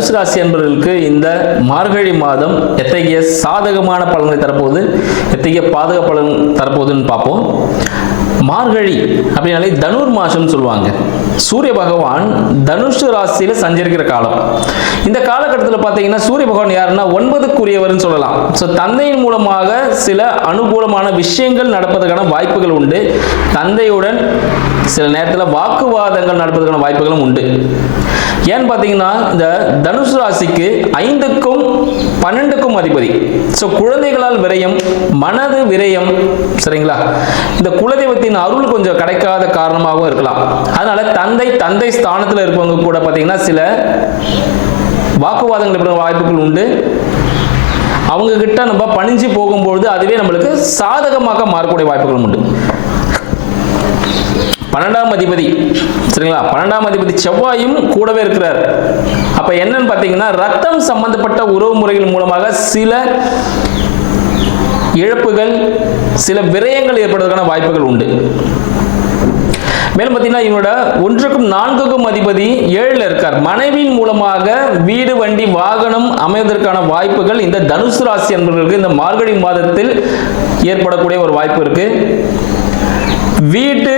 தனுசு ராசி என்பவர்களுக்கு இந்த மார்கழி மாதம் எத்தகைய சாதகமான பலன்களை தரப்போகுது, எத்தகைய பாதக பலன் தரப்போகுதுன்னு பார்ப்போம். மார்கழி அப்படின்னாலே தனுர் மாசம் சொல்லுவாங்க. சூரிய பகவான் தனுஷு ராசியில சஞ்சரிக்கிற காலம். இந்த காலகட்டத்தில் பார்த்தீங்கன்னா சூரிய பகவான் யாருன்னா 9க்குரியவர்னு சொல்லலாம். ஸோ தந்தையின் மூலமாக சில அனுகூலமான விஷயங்கள் நடப்பதற்கான வாய்ப்புகள் உண்டு. தந்தையுடன் சில நேரத்தில் வாக்குவாதங்கள் நடப்பதற்கான வாய்ப்புகளும் உண்டு. ஏன்னு பார்த்தீங்கன்னா இந்த தனுசு ராசிக்கு 5க்கும் 12க்கும் அதிபதி. ஸோ குழந்தைகளால் விரயம், மனது விரயம், சரிங்களா? இந்த குலதெய்வத்தின் அருள் கொஞ்சம் கிடைக்காத காரணமாகவும் இருக்கலாம். அதனால தந்தை ஸ்தானத்தில் இருப்பவங்க கூட பார்த்தீங்கன்னா சில வாக்குவாதங்கள் ஏற்பட வாய்ப்புகள் உண்டு. அவங்க கிட்ட நம்ம பணிஞ்சு போகும்பொழுது அதுவே நம்மளுக்கு சாதகமாக மாறக்கூடிய வாய்ப்புகளும் உண்டு. 12ஆம் அதிபதி, சரிங்களா? 12ஆம் அதிபதி செவ்வாயும் கூடவே இருக்கிறார். அப்ப என்னன்னு பார்த்தீங்கன்னா ரத்தம் சம்பந்தப்பட்ட உறவு முறைகள் மூலமாக சில இழப்புகள், சில விரயங்கள் ஏற்படுவதற்கான வாய்ப்புகள் உண்டு. மேலும் பார்த்தீங்கன்னா இவனோட 1க்கும் 4க்கும் அதிபதி 7ல் இருக்கார். மனைவியின் மூலமாக வீடு, வண்டி, வாகனம் அமைவதற்கான வாய்ப்புகள் இந்த தனுசு ராசி என்பவர்களுக்கு இந்த மார்கழி மாதத்தில் ஏற்படக்கூடிய ஒரு வாய்ப்பு இருக்கு. வீட்டு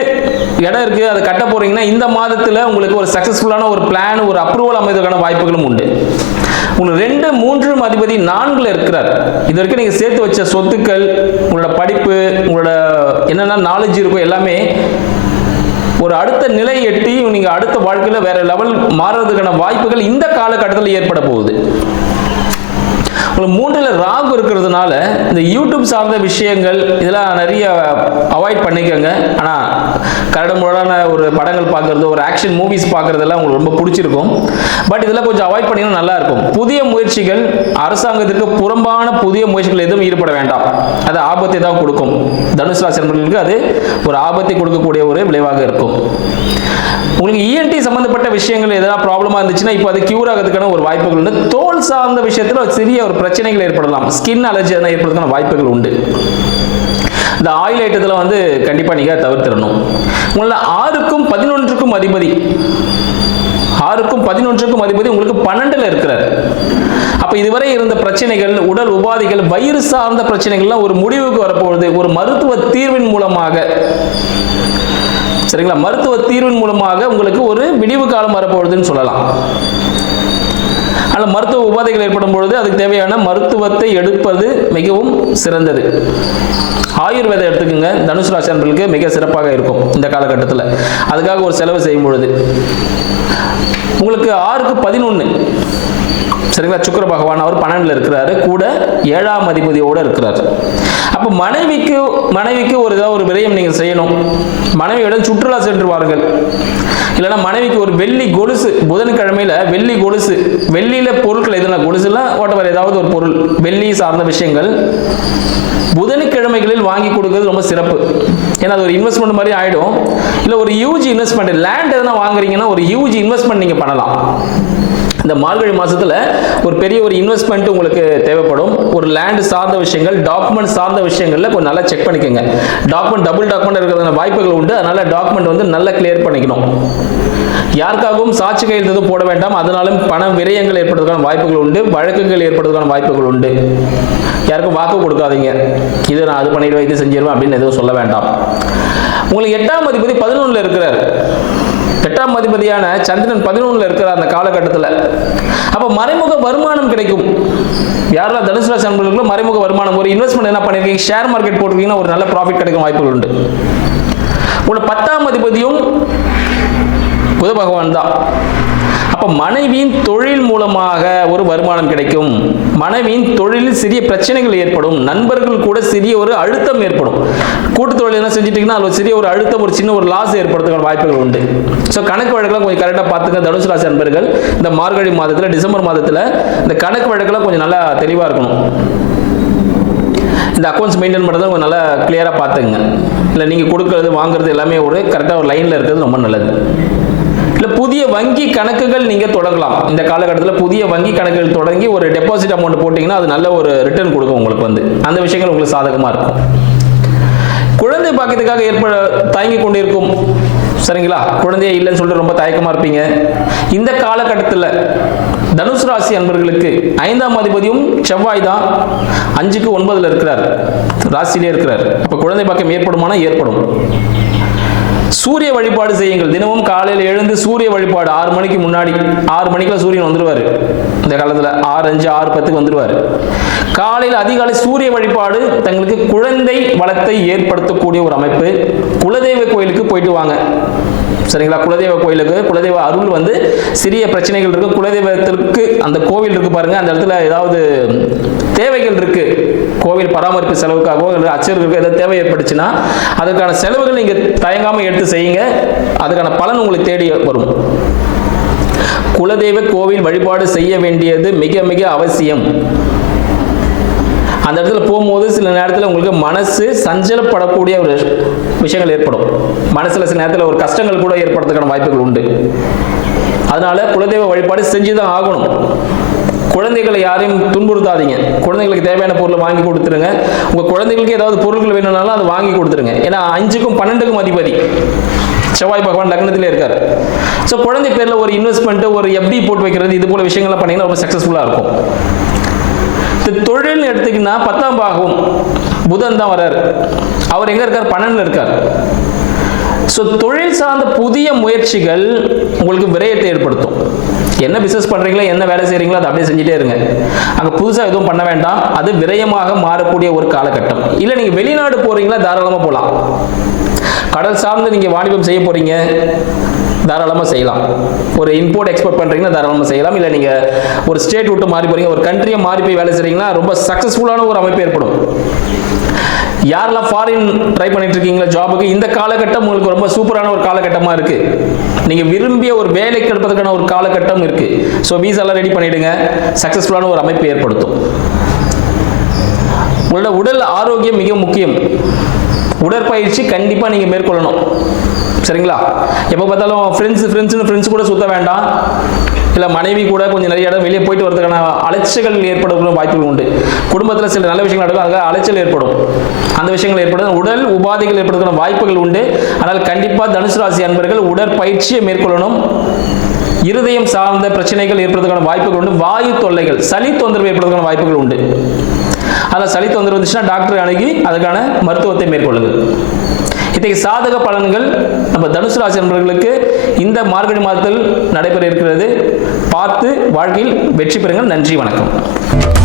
இடம் இருக்கு, அதை கட்ட போறீங்கன்னா இந்த மாதத்தில் உங்களுக்கு ஒரு சக்சஸ்ஃபுல்லான ஒரு பிளான், ஒரு அப்ரூவல் அமைவதற்கான வாய்ப்புகளும் உண்டு. உங்களுக்கு 2, 3 அதிபதி 4ல் இருக்கிறார். இது வரைக்கும் நீங்க சேர்த்து வச்ச சொத்துக்கள், உங்களோட படிப்பு, உங்களோட என்னென்ன நாலேஜ் இருக்கோ எல்லாமே ஒரு அடுத்த நிலை எட்டி நீங்க அடுத்த வாழ்க்கையில வேற லெவல் மாறுறதுக்கான வாய்ப்புகள் இந்த காலகட்டத்தில் ஏற்பட போகுது. உங்களுக்கு 3ல் ராகு இருக்கிறதுனால இந்த யூடியூப் சார்ந்த விஷயங்கள் இதெல்லாம் நிறைய அவாய்ட் பண்ணிக்கோங்க. ஆனால் கரடுமுரடான ஒரு படங்கள் பார்க்கறது, ஒரு ஆக்ஷன் மூவிஸ் பார்க்கறதெல்லாம் உங்களுக்கு ரொம்ப பிடிச்சிருக்கும். பட் இதெல்லாம் கொஞ்சம் அவாய்ட் பண்ணிங்கன்னா நல்லா இருக்கும். புதிய முயற்சிகள், அரசாங்கத்திற்கு புறம்பான புதிய முயற்சிகள் எதுவும் ஈடுபட வேண்டாம். அது ஆபத்தை தான் கொடுக்கும். தனுசு ராசி நண்பர்களுக்கு அது ஒரு ஆபத்தை கொடுக்கக்கூடிய ஒரு விளைவாக இருக்கும். உங்களுக்கு இஎன்டி சம்பந்தப்பட்ட விஷயங்கள் எதாவது ப்ராப்ளமா இருந்துச்சுன்னா இப்போ அது கியூர் ஆகிறதுக்கான ஒரு வாய்ப்புகள் உண்டு. தோல் சார்ந்த விஷயத்தில் சிறிய ஒரு பிரச்சனைகள் ஏற்படலாம். ஸ்கின் அலர்ஜி ஏற்படுறதுக்கான வாய்ப்புகள் உண்டு. இந்த ஆயில் ஐட்டத்தில் வந்து கண்டிப்பாக நீங்கள் தவிர்த்திடணும். உங்களை 6க்கும் 11க்கும் அதிபதி, 6க்கும் 11க்கும் அதிபதி உங்களுக்கு 12ல் இருக்கிறார். அப்ப இதுவரை இருந்த பிரச்சனைகள், உடல் உபாதைகள், வயிறு சார்ந்த பிரச்சனைகள்லாம் ஒரு முடிவுக்கு வரப்போகுது. ஒரு மருத்துவ தீர்வின் மூலமாக, சரிங்களா? மருத்துவ தீர்வின் மூலமாக உங்களுக்கு ஒரு விடிவு காலம் வரப்போகுதுன்னு சொல்லலாம். ஆனால் மருத்துவ உபாதைகள் ஏற்படும் பொழுது அதுக்கு தேவையான மருத்துவத்தை எடுப்பது மிகவும் சிறந்தது. ஆயுர்வேதம் எடுத்துக்கோங்க, தனுசு ராசி நண்பர்களுக்கு மிக சிறப்பாக இருக்கும் இந்த காலகட்டத்தில். அதுக்காக ஒரு செலவு செய்யும் பொழுது உங்களுக்கு 6க்கு 11, சரிங்களா? சுக்கிர பகவான் அவர் 12ல் இருக்கிறாரு, கூட 7ஆம் அதிபதியோடு இருக்கிறார். அப்போ மனைவிக்கு ஒரு ஏதாவது ஒரு விரயம் நீங்கள் செய்யணும். மனைவியிடம் சுற்றுலா சென்று வாருங்கள். இல்லைன்னா மனைவிக்கு ஒரு வெள்ளி கொலுசு, புதன்கிழமையில வெள்ளி கொலுசு, வெள்ளியில பொருட்கள் எதுனா கொலுசுலாம் ஓட்டவர் ஏதாவது ஒரு பொருள் வெள்ளி சார்ந்த விஷயங்கள் புதன்கிழமைகளில் வாங்கி கொடுக்கிறது ரொம்ப சிறப்பு. ஏன்னா அது ஒரு இன்வெஸ்ட்மெண்ட் மாதிரி ஆயிடும். இல்லை ஒரு ஹியூஜ் இன்வெஸ்ட்மெண்ட், லேண்ட் எதனா வாங்குறீங்கன்னா ஒரு ஹியூஜ் இன்வெஸ்ட்மெண்ட் நீங்கள் பண்ணலாம். இந்த மார்கழி மாசத்துல ஒரு பெரிய ஒரு இன்வெஸ்ட்மெண்ட் உங்களுக்கு தேவைப்படும். ஒரு லேண்ட் சார்ந்த விஷயங்கள், டாக்குமெண்ட் சார்ந்த விஷயங்கள்ல கொஞ்சம் நல்லா செக் பண்ணிக்கோங்க. டாக்குமெண்ட் டபுள் டாக்குமெண்ட் இருக்கிறதுன வாய்ப்புகள் உண்டு. அதனால டாக்குமெண்ட் வந்து நல்லா கிளியர் பண்ணிக்கணும். யாருக்காகவும் சாட்சி கையெழுத்து போட வேண்டாம். அதனாலும் பண விரயங்கள் ஏற்படுவதற்கான வாய்ப்புகள் உண்டு. வழக்குகள் ஏற்படுவதற்கான வாய்ப்புகள் உண்டு. யாருக்கும் வாக்கு கொடுக்காதீங்க. இது நான் அது பண்ணிடுவேன், இது செஞ்சிருவேன் அப்படின்னு எதுவும் சொல்ல வேண்டாம். உங்களுக்கு 8ஆம் அதிபதி 11ல் இருக்கிறார். 8ஆம் அதிபதியான சந்திரன் 11ல் இருக்கிறார் அந்த காலகட்டத்தில். அப்ப மறைமுக வருமானம் கிடைக்கும். யாரெல்லாம் தனுசு ராசி நண்பர்களுக்கு மறைமுக வருமானம், ஒரு இன்வெஸ்ட்மெண்ட் என்ன பண்ணிருக்கீங்க, ஷேர் மார்க்கெட் போட்டிருக்கீங்கன்னா ஒரு நல்ல ப்ராஃபிட் கிடைக்கும் வாய்ப்புகள் உண்டு. உங்களோட 10ஆம் அதிபதியும் புத பகவான் தான். அப்ப மனைவியின் தொழில் மூலமாக ஒரு வருமானம் கிடைக்கும். மனைவியின் தொழிலில் சிறிய பிரச்சனைகள் ஏற்படும். நண்பர்கள் கூட சிறிய ஒரு அழுத்தம் ஏற்படும். கூட்டு தொழில் என்ன செஞ்சிட்டீங்கன்னா அது சிறிய ஒரு அழுத்தம், ஒரு சின்ன ஒரு லாஸ் ஏற்படுறதுக்கான வாய்ப்புகள் உண்டு. ஸோ கணக்கு வழக்கெல்லாம் கொஞ்சம் கரெக்டாக பார்த்துக்க தனுசு ராசி நண்பர்கள். இந்த மார்கழி மாதத்தில், டிசம்பர் மாதத்தில் இந்த கணக்கு வழக்கெல்லாம் கொஞ்சம் நல்லா தெளிவாக இருக்கணும். இந்த அக்கௌண்ட்ஸ் மெயின்டைன் பண்ணுறது கொஞ்சம் நல்லா கிளியராக பார்த்துங்க. இல்லை நீங்கள் கொடுக்கறது வாங்குறது எல்லாமே ஒரு கரெக்டாக ஒரு லைனில் இருக்கிறது ரொம்ப நல்லது. இல்லை புதிய வங்கி கணக்குகள் நீங்கள் தொடங்கலாம். இந்த காலகட்டத்தில் புதிய வங்கி கணக்குகள் தொடங்கி ஒரு டெபாசிட் அமௌண்ட் போட்டிங்கன்னா அது நல்ல ஒரு ரிட்டர்ன் கொடுக்கும் உங்களுக்கு. வந்து அந்த விஷயங்கள் உங்களுக்கு சாதகமாக இருக்கும். குழந்தை பாக்கியத்துக்காக தயங்கி கொண்டிருக்கும், சரிங்களா? குழந்தையே இல்லைன்னு சொல்லிட்டு ரொம்ப தயக்கமாக இருப்பீங்க. இந்த காலகட்டத்தில் தனுசு ராசி அன்பர்களுக்கு 5ஆம் அதிபதியும் செவ்வாய் தான், 5க்கு 9ல் இருக்கிறார், ராசியிலே இருக்கிறார். அப்ப குழந்தை பாக்கியம் ஏற்படுமானா ஏற்படும். சூரிய வழிபாடு செய்யுங்கள். தினமும் காலையில் எழுந்து சூரிய வழிபாடு 6 மணிக்கு முன்னாடி, 6 மணிக்குள்ள சூரியன் வந்துருவாரு. இந்த காலத்துல 6:05 6:10 வந்துருவாரு. காலையில் அதிகாலை சூரிய வழிபாடு தங்களுக்கு குழந்தை வளத்தை ஏற்படுத்தக்கூடிய ஒரு அமைப்பு. குலதெய்வ கோயிலுக்கு போயிட்டு வாங்க, சரிங்களா? குலதெய்வ கோயிலுக்கு, குலதெய்வ அருள் வந்து சிறிய பிரச்சனைகள் இருக்கு, குலதெய்வத்திற்கு அந்த கோவில் இருக்கு பாருங்க, அந்த இடத்துல ஏதாவது தேவைகள் இருக்கு, கோவில் பராமரிப்பு செலவுக்காகவோ அர்ச்சகர்களுக்கு ஏதாவது தேவை ஏற்பட்டுச்சுன்னா அதற்கான செலவுகள் நீங்க தயங்காம எடுத்து செய்யுங்க, அதுக்கான பலன் உங்களுக்கு தேடி வரும். குலதெய்வ கோவில் வழிபாடு செய்ய வேண்டியது மிக மிக அவசியம். அந்த இடத்துல போகும்போது சில நேரத்தில் உங்களுக்கு மனசு சஞ்சலப்படக்கூடிய ஒரு விஷயங்கள் ஏற்படும். மனசுல சில நேரத்தில் ஒரு கஷ்டங்கள் கூட ஏற்படுறதுக்கான வாய்ப்புகள் உண்டு. அதனால குலதெய்வ வழிபாடு செஞ்சுதான் ஆகணும். குழந்தைகளை யாரையும் துன்புறுத்தாதீங்க. குழந்தைகளுக்கு தேவையான பொருளை வாங்கி கொடுத்துருங்க. உங்க குழந்தைகளுக்கு ஏதாவது பொருட்கள் வேணும்னாலும் அதை வாங்கி கொடுத்துருங்க. ஏன்னா 5க்கும் 12க்கும் அதிபதி செவ்வாய் பகவான் லக்னத்திலே இருக்காரு. ஸோ குழந்தை பேர்ல ஒரு இன்வெஸ்ட்மெண்ட், ஒரு FD போட்டு வைக்கிறது, இது போல விஷயங்கள்லாம் பண்ணீங்கன்னா ரொம்ப சக்சஸ்ஃபுல்லா இருக்கும். தொழில் எடுத்துக்கினா 10ஆம் பாகம் புதன் தான் வர்றாரு. அவர் எங்க இருக்கார்? 12ல் இருக்கார். ஸோ தொழில் சார்ந்த புதிய முயற்சிகள் உங்களுக்கு விரயத்தை ஏற்படுத்தும். என்ன பிசினஸ் பண்றீங்களோ, என்ன வேலை செய்றீங்களோ அதை அப்படியே செஞ்சுட்டே இருங்க. அங்க புதுசா எதுவும் பண்ண வேண்டாம். அது விரயமாக மாறக்கூடிய ஒரு காலகட்டம். இல்ல நீங்க வெளிநாடு போறீங்களா, தாராளமா போகலாம். கடல் சார்ந்து நீங்க வாணிபம் செய்ய போறீங்க, தாராளமாக செய்யலாம். ஒரு இம்போர்ட் எக்ஸ்போர்ட் பண்றீங்கன்னா தாராளமாக செய்யலாம். இல்லை நீங்க ஒரு ஸ்டேட் விட்டு மாறி போறீங்க, ஒரு கண்ட்ரியை மாறி போய் வேலை செய்றீங்கன்னா ரொம்ப சக்சஸ்ஃபுல்லான ஒரு அமைப்பு ஏற்படும். யாரெல்லாம் ஃபாரின் ட்ரை பண்ணிட்டு இருக்கீங்களா ஜாபுக்கு, இந்த காலகட்டம் உங்களுக்கு ரொம்ப சூப்பரான ஒரு காலகட்டமா இருக்கு. நீங்க விரும்பிய ஒரு வேலை கிடைப்பதற்கான ஒரு காலகட்டம் இருக்கு. ஸோ வீசாலாம் ரெடி பண்ணிடுங்க, சக்சஸ்ஃபுல்லான ஒரு அமைப்பு ஏற்படுத்தும். உங்களோட உடல் ஆரோக்கியம் மிக முக்கியம். உடற்பயிற்சி கண்டிப்பா நீங்க மேற்கொள்ளணும், சரிங்களா? எப்போ பார்த்தாலும் ஃப்ரெண்ட்ஸ் கூட சுத்த வேண்டாம். இல்லை மனைவி கூட கொஞ்சம் நிறைய இடம் வெளியே போயிட்டு வரதுக்கான அலைச்சல்கள் ஏற்படக்கூடிய வாய்ப்புகள் உண்டு. குடும்பத்தில் சில நல்ல விஷயங்கள் நடக்கும், அதுக்காக அலைச்சல் ஏற்படும். அந்த விஷயங்கள் ஏற்படும், உடல் உபாதைகள் ஏற்படுறதுக்கான வாய்ப்புகள் உண்டு. அதனால் கண்டிப்பாக தனுசு ராசி அன்பர்கள் உடற்பயிற்சியை மேற்கொள்ளணும். இருதயம் சார்ந்த பிரச்சனைகள் ஏற்படுறதுக்கான வாய்ப்புகள் உண்டு. வாயு தொல்லைகள், சளி தொந்தரவு ஏற்படுறதுக்கான வாய்ப்புகள் உண்டு. அதில் சளி தொந்தரவு வந்துச்சுன்னா டாக்டரை அணுகி அதுக்கான மருத்துவத்தை மேற்கொள்ளுங்கள். இத்தகைய சாதக பலன்கள் நம்ம தனுசு ராசி நண்பர்களுக்கு இந்த மார்கழி மாதத்தில் நடைபெற இருக்கிறது. பார்த்து வாழ்க்கையில் வெற்றி பெறுங்கள். நன்றி, வணக்கம்.